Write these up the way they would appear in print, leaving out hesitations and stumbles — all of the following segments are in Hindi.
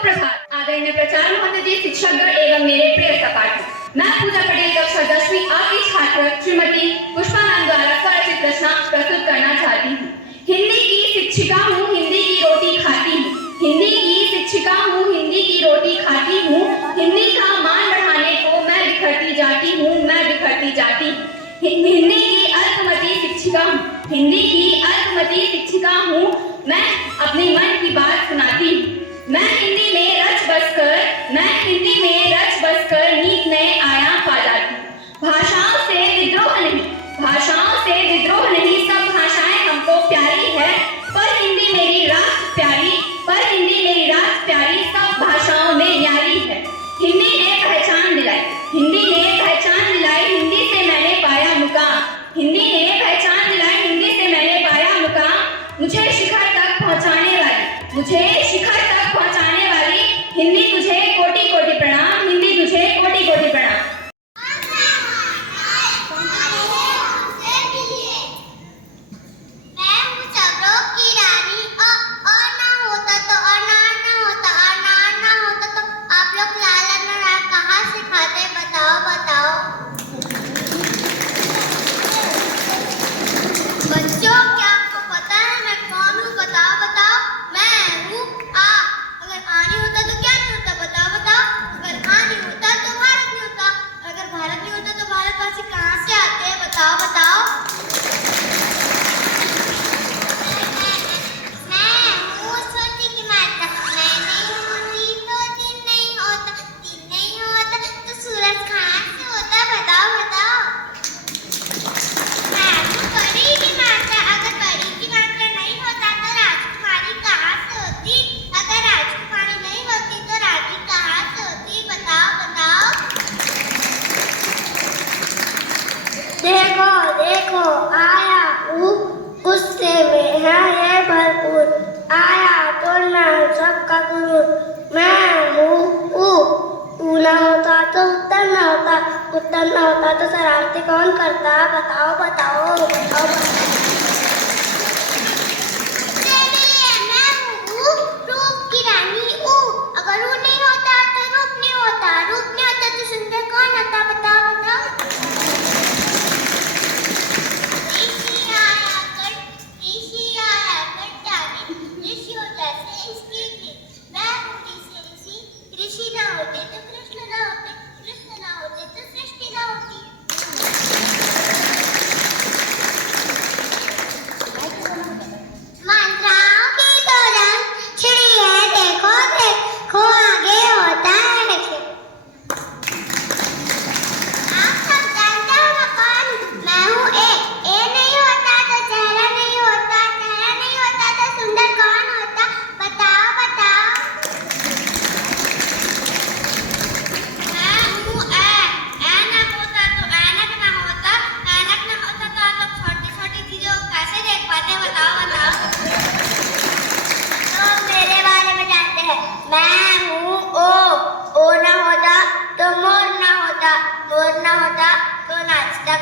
सुप्रभात आदरणीय प्रचार महोदय, शिक्षकगण एवं मेरे प्रिय सहपाठी। मैं पूजा पटेल कक्षा 10वीं A की छात्र श्रीमती पुष्पानंद द्वारा स्वरचित रचना प्रस्तुत करना चाहती हूँ। हिंदी की शिक्षिका हूँ, हिंदी की रोटी खाती हूँ। हिंदी की शिक्षिका हूँ, हिंदी की रोटी खाती हूँ। हिंदी का मान बढ़ाने को मैं बिखरती जाती हूँ, मैं बिखरती जाती हूँ। हिंदी की अर्थमती शिक्षिका हूँ, हिंदी की अर्थमती शिक्षिका हूँ। मैं अपने मन की बात सुनाती हूँ। मैं हिंदी में रच बसकर नीक नए आयाम पा जाती हूँ। भाषाओं से विद्रोह नहीं, भाषाओं से विद्रोह नहीं, सब भाषाएं हमको प्यारी है, पर हिंदी मेरी रात प्यारी, पर हिंदी मेरी रात प्यारी, सब भाषाओं में न्यारी है। हिंदी ने पहचान दिलाई, हिंदी ने पहचान दिलाई, हिंदी से मैंने पाया मुकाम। हिंदी ने पहचान दिलाई, हिंदी से मैंने पाया मुकाम। मुझे शिखर तक पहुंचाने वाली, मुझे शिखर तक पहुंचाने वाली हिंदी तुझे कोटि कोटि प्रणाम, हिंदी तुझे कोटि कोटि प्रणाम। देखो देखो आया गुस्से में है ये भरपूर, आया तो ना सबका गुरु। मैं हूँ तू ना होता तो उत्तर ना होता, उत्तर ना होता तो शरारती कौन करता, बताओ बताओ बताओ, बताओ।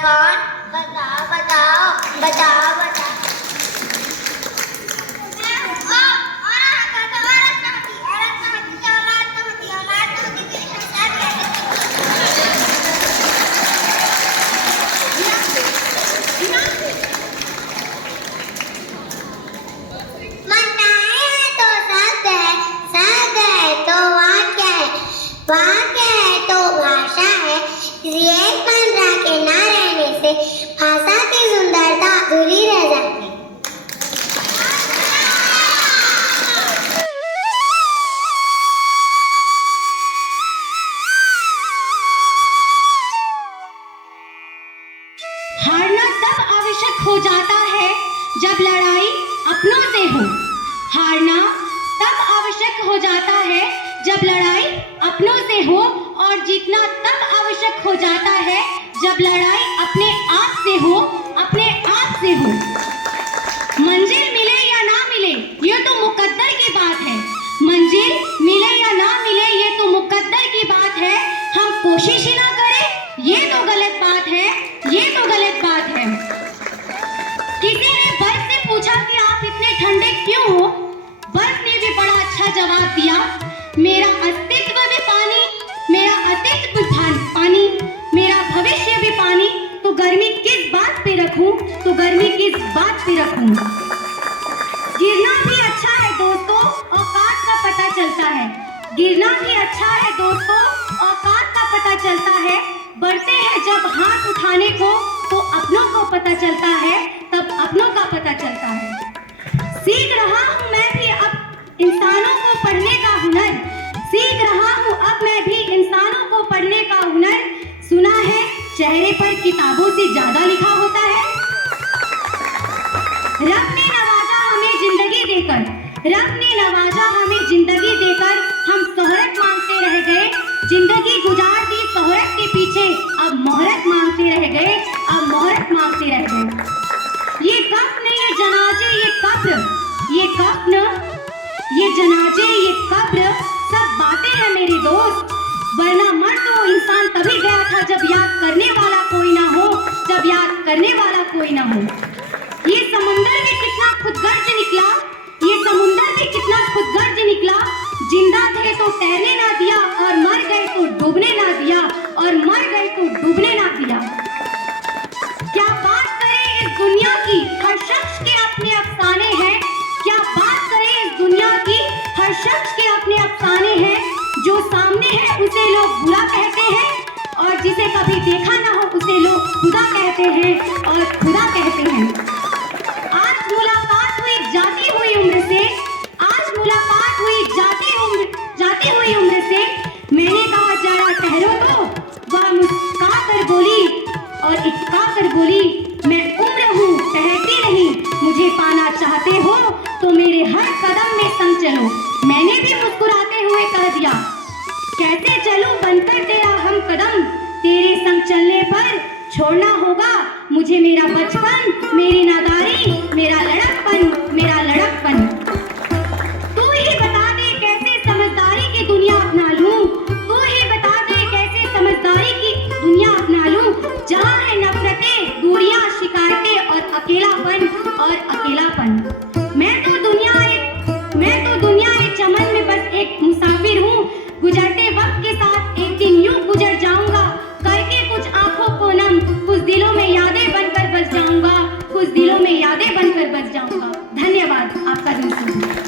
कौन? बताओ बताओ बताओ बताओ। भाषा की सुंदरता अधूरी रह जाती। हारना तब आवश्यक हो जाता है जब लड़ाई अपनों से हो। हारना तब आवश्यक हो जाता है जब लड़ाई अपनों से हो, और जीतना तब आवश्यक हो जाता है जब लड़ाई अपने आप से हो, अपने आप से हो। मंजिल मिले या ना मिले ये तो मुकद्दर की बात है, मंजिल मिले या ना मिले ये तो मुकद्दर की बात है। हम कोशिश ही ना करें ये तो गलत बात है, ये तो गलत बात है। किसी ने बर्फ से पूछा कि आप इतने ठंडे क्यों हो? बर्फ ने भी बड़ा अच्छा जवाब दिया, गिरना भी अच्छा है दोस्तों, औकात का पता चलता है। बढ़ते हैं जब हाथ उठाने को तो अपनों को पता चलता है, तब अपनों का पता चलता है। सीख रहा हूँ मैं भी अब इंसानों को पढ़ने का हुनर, सीख रहा हूँ अब मैं भी इंसानों को पढ़ने का हुनर। सुना है चेहरे पर किताबों से ज्यादा लिखा होता है। रब ने नवाजा हमें जिंदगी देकर, रब ने नवाजा हमें जिंदगी देकर, हम शोहरत मांगते रह गए। जिंदगी गुजार दी शोहरत के पीछे, अब मोहरत मांगते रह गए, अब मोहरत मांगते रह गए। ये कफ्न, ये जनाजे, ये कब्र, ये कफ्न, ये जनाजे, ये कब्र, सब बातें हैं मेरे दोस्त। वरना मर तो इंसान तभी गया था जब याद करने वाला कोई ना हो, जब याद करने वाला कोई ना हो। ये समुंदर भी कितना खुदगर्ज निकला, ये समुंदर भी कितना खुदगर्ज निकला। जिंदा थे तो तैरने ना दिया, और मर गए तो डूबने ना दिया, और मर गए तो डूबने ना दिया। क्या बात करें इस दुनिया की, हर शख्स के अपने अफसाने हैं। क्या बात करें इस दुनिया की, हर शख्स के अपने अफसाने हैं। जो सामने है उसे लोग बुरा कहते हैं, और जिसे कभी देखा ना हो उसे लोग खुदा कहते हैं, और खुदा कहते हैं। आज मुलाकात हुई जाती हुई उम्र से, आज मुलाकात हुई जाती हुई उम्र से। मैंने कहा जरा ठहरो तो, वह मुस्कुरा कर बोली और इत्का कर बोली, मैं उम्र हूँ ठहरती नहीं, मुझे पाना चाहते हो तो मेरे हर कदम में संग चलो। मैंने भी मुस्कुराते हुए कह दिया, कैसे चलूं बनकर तेरा हम कदम, तेरे संग चलने पर छोड़ना होगा मुझे मेरा बचपन, मेरी नादारी, मेरा लड़कपन, मेरा लड़कपन। तू ही बता दे कैसे समझदारी की दुनिया अपना लूं, तू ही बता दे कैसे समझदारी की दुनिया अपना लूं। जहाँ है नफरतें, दूरियां, शिकायतें और अकेलापन, और अकेलापन। मैं तो दुनिया एक चमन में बस एक मुसाफिर हूँ। गुजरते वक्त के साथ एक दिन यूं गुजर जाऊंगा, करके कुछ आंखों को नम, कुछ दिलों में यादें बनकर बस जाऊंगा, कुछ दिलों में यादें बनकर बस जाऊंगा। धन्यवाद, आपका दिन शुभ हो।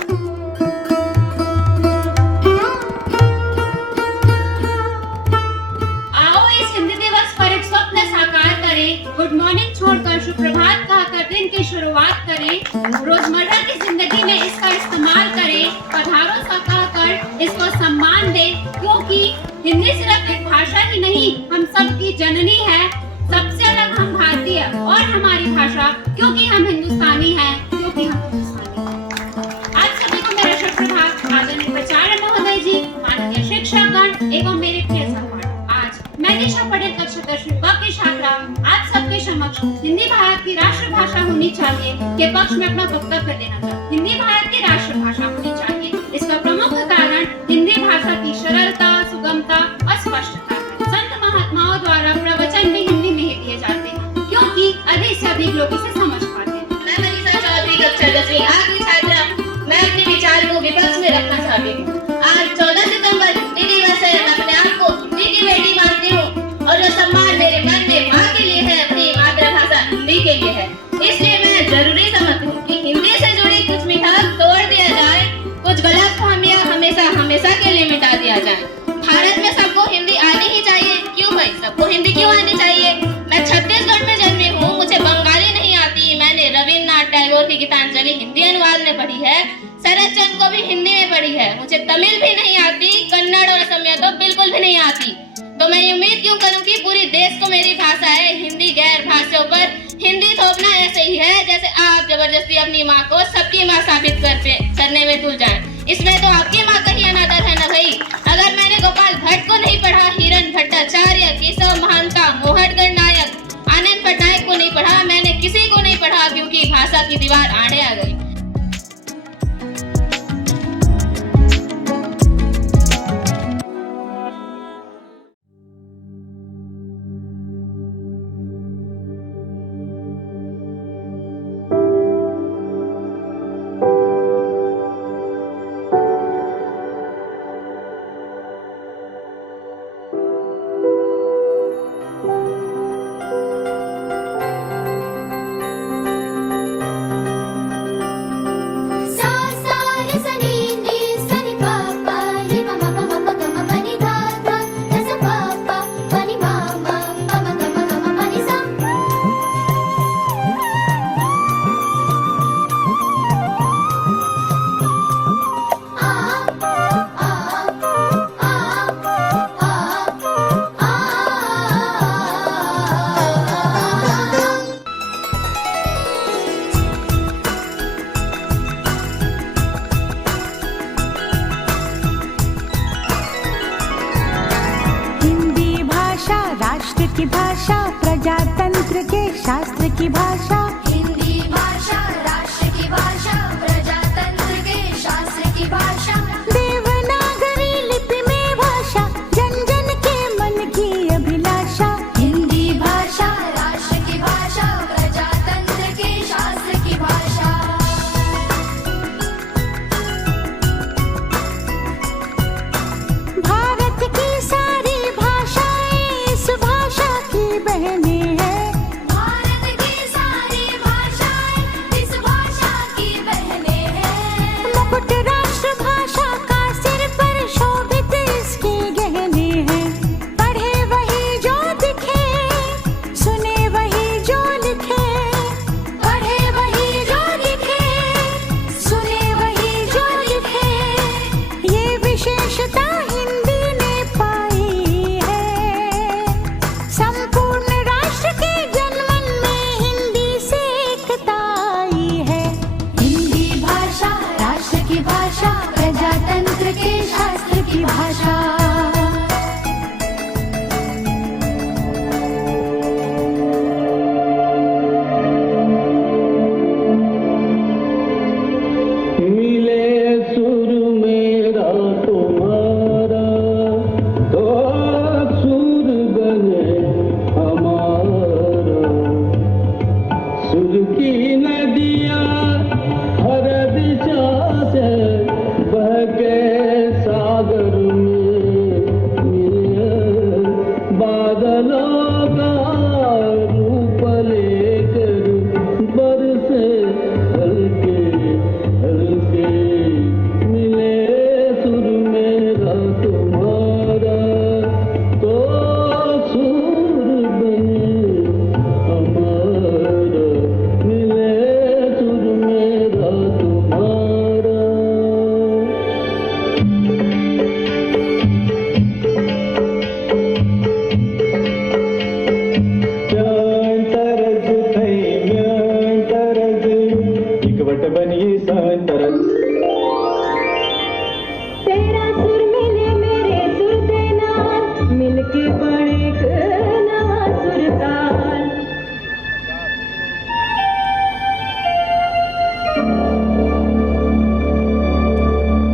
आओ इस हिंदी दिवस पर एक स्वप्न साकार करें, गुड मॉर्निंग छोड़कर सुप्रभात कहकर दिन की शुरुआत करें। रोजमर्रा की जिंदगी में इसका इस्तेमाल करें, पधारो सा कहकर इसको सम्मान दें, क्योंकि हिंदी सिर्फ एक भाषा ही नहीं, हम सबकी जननी है। सबसे अलग हम भारतीय और हमारी भाषा, क्योंकि हम हिंदुस्तानी हैं, क्योंकि हम हिंदुस्तानी हैं। आप सभी को मेरा सुप्रभात। आदरणीय प्राचार्य महोदय जी, माननीय शिक्षकगण एवं मेरे प्रिय सहपाठी, आज मैं दिशा पटेल कक्षा 10वीं ब की छात्रा आप सबके समक्ष हिंदी भारत की राष्ट्रभाषा होनी चाहिए के पक्ष में अपना वक्तव्य देना चाहती हूँ। हिंदी भारत की राष्ट्रभाषा होनी चाहिए, इसका प्रमुख कारण हिंदी भाषा की सरलता, सुगमता और स्पष्टता है। संत महात्माओं द्वारा प्रवचन भी हिंदी में ही दिए जाते हैं, क्योंकि अधिक से अधिक लोग इसे समझ पाते हैं। मैं मनीषा चौधरी कक्षा 10वीं A की छात्रा, मैं अपने विचार को विपक्ष में रखना चाहती हूँ। आज 14 सितंबर हिंदी दिवस है। मैं अपने आप को हिंदी की बेटी मानती हूँ, और जो सम्मान मेरे मन में माँ के लिए है, अपनी मातृभाषा हिंदी के लिए है। इसलिए मैं जरूरी समझती हूँ कि हिंदी से जुड़ी कुछ मिठास तोड़ दिया जाए, कुछ गलतफहमियां हमेशा के लिए मिटा दिया जाए। भारत में सबको हिंदी आनी ही चाहिए। क्यों भाई, सबको हिंदी क्यों आनी चाहिए? मैं छत्तीसगढ़ में जन्मी हूँ, मुझे बंगाली नहीं आती। मैंने रविन्द्रनाथ टैगोर की गीतांजलि हिंदी अनुवाद में पढ़ी है, शरत चंद्र को भी हिंदी में पढ़ी है। मुझे तमिल भी नहीं आती, कन्नड़ और असमिया तो बिल्कुल भी नहीं आती। तो मैं उम्मीद क्यों करूं कि पूरी देश को मेरी भाषा है। हिंदी गैर भाषाओं पर हिंदी थोपना ऐसे ही है जैसे आप जबरदस्ती अपनी माँ को सबकी माँ साबित करने में तुल जाएं। इसमें तो आपकी माँ का ही अनादर है ना भाई। अगर मैंने गोपाल भट्ट को नहीं पढ़ा, हिरण भट्टाचार्य, केशव महांता, मोहटगढ़ नायक, आनंद पटनायक को नहीं पढ़ा, मैंने किसी को नहीं पढ़ा, क्योंकि भाषा की दीवार आड़े आ गई। की भाषा, प्रजातंत्र के शास्त्र की भाषा। हिंदी भाषा राष्ट्र की भाषा, प्रजातंत्र के शास्त्र की भाषा। देवनागरी लिपि में भाषा, जन जन के मन की अभिलाषा। हिंदी भाषा राष्ट्र की भाषा, प्रजातंत्र के शास्त्र की भाषा। भारत की सारी भाषाएं इस भाषा की बहनें हैं। भारत की सारी भाषाएं इस भाषा की बहनें हैं। मुकुट राष्ट्र भाषा का सिर पर शोभित इसके गहने हैं। पढ़े वही जो दिखे, सुने वही जो लिखे। पढ़े वही जो लिखे, सुने वही जो लिखे। ये विशेषता हिंदी ने पाई है। संपूर्ण राष्ट्र के जनमन में हिंदी से एकता आई है। हिंदी भाषा राष्ट्र की भाषा, प्रजातंत्र के शास्त्र की भाषा। मिले सुर मेरा तुम्हारा, तो सुर बने हमारा। सुर की नदियाँ हर दिशा से बहके सागर में मिले। बादलों का रूप लेकर बरसे हल्के हल्के। मिले सुर मेरा तुम्हारा, तो सुर बने हमारा। मिले सुर मेरा तुम्हारा। तरज थई म्यान तरज, इकवट बनी तरज। तेरा सुर मिले मेरे सुर देना, मिलके बड़े नवा सुरताल।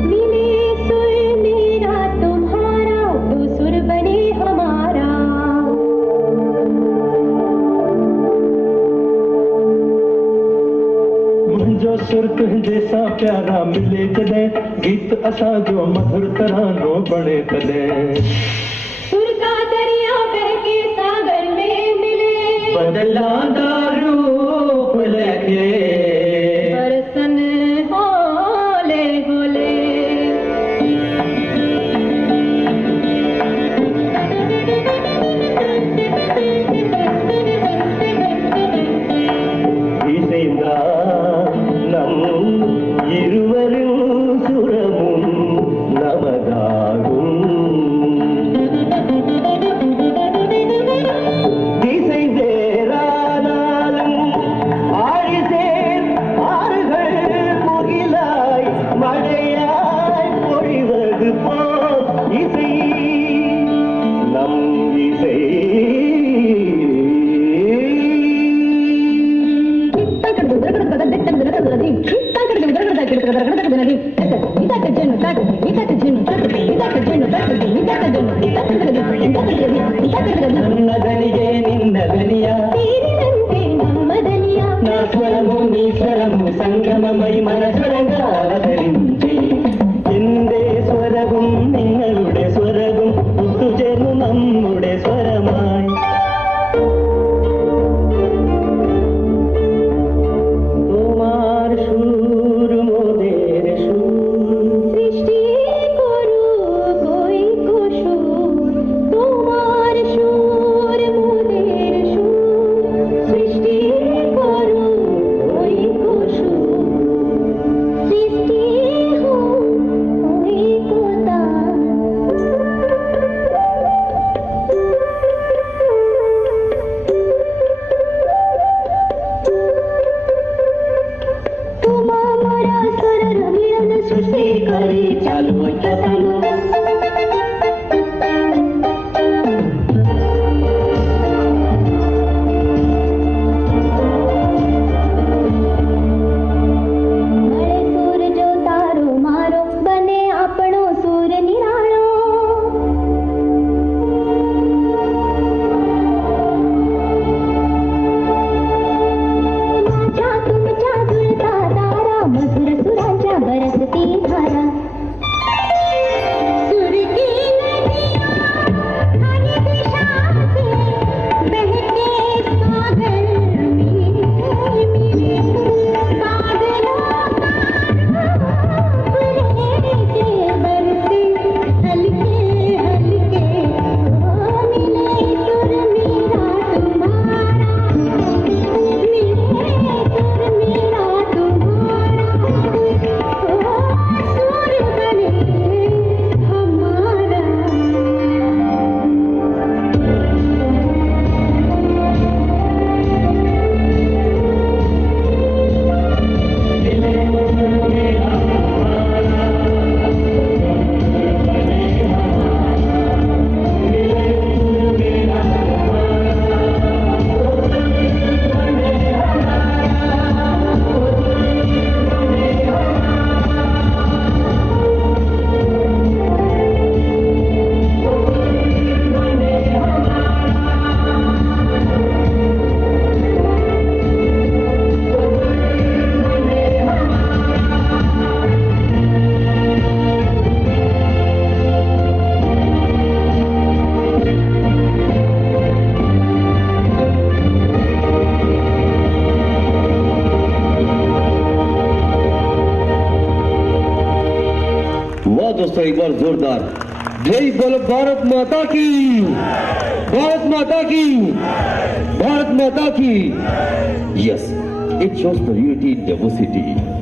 मिले सुर मेरा तुम्हारा, तो सुर बने हमारा। मुंहिंजो सुर तुंहिंजे सां प्यारा मिले तॾहिं, गीत असांजो मधुर तरानो बणे तॾहिं। सुर का दरिया बहके सागर में मिले, बदलांदा रूप लेके। बरसन होले होले। இசைந்தானம் இருவரும் சுரமும் நமதாகும். திசை வேறானாலும் ஆழிசேர் ஆறுகள் முகிலாய் மழையாய் பொழிவது போல் இசை நம் இசை. నన్నదనియే నిన్నదనియా, నా స్వరము నీ స్వరము సంగమమై మన స్వరంగా అవతరించి. എന്റെ സ്വരവും നിങ്ങളുടെ സ്വരവും ഒത്തുചേർന്നു നമ്മുടെ സ്വരമായി. তোমার সুর মোদের সুর, সৃষ্টি করু কই কুসুর, তোমার সুর মোদের সুর। সৃষ্টি করু কই কুসুর, সৃষ্টি হো কই কোতা। তোমা মোরা সুরর মিলন সৃষ্টি করে চালু চালু। वाह दोस्तों, एक बार जोरदार जय बोलो भारत माता की, भारत माता की, भारत माता की। Yes, it shows the unity, diversity.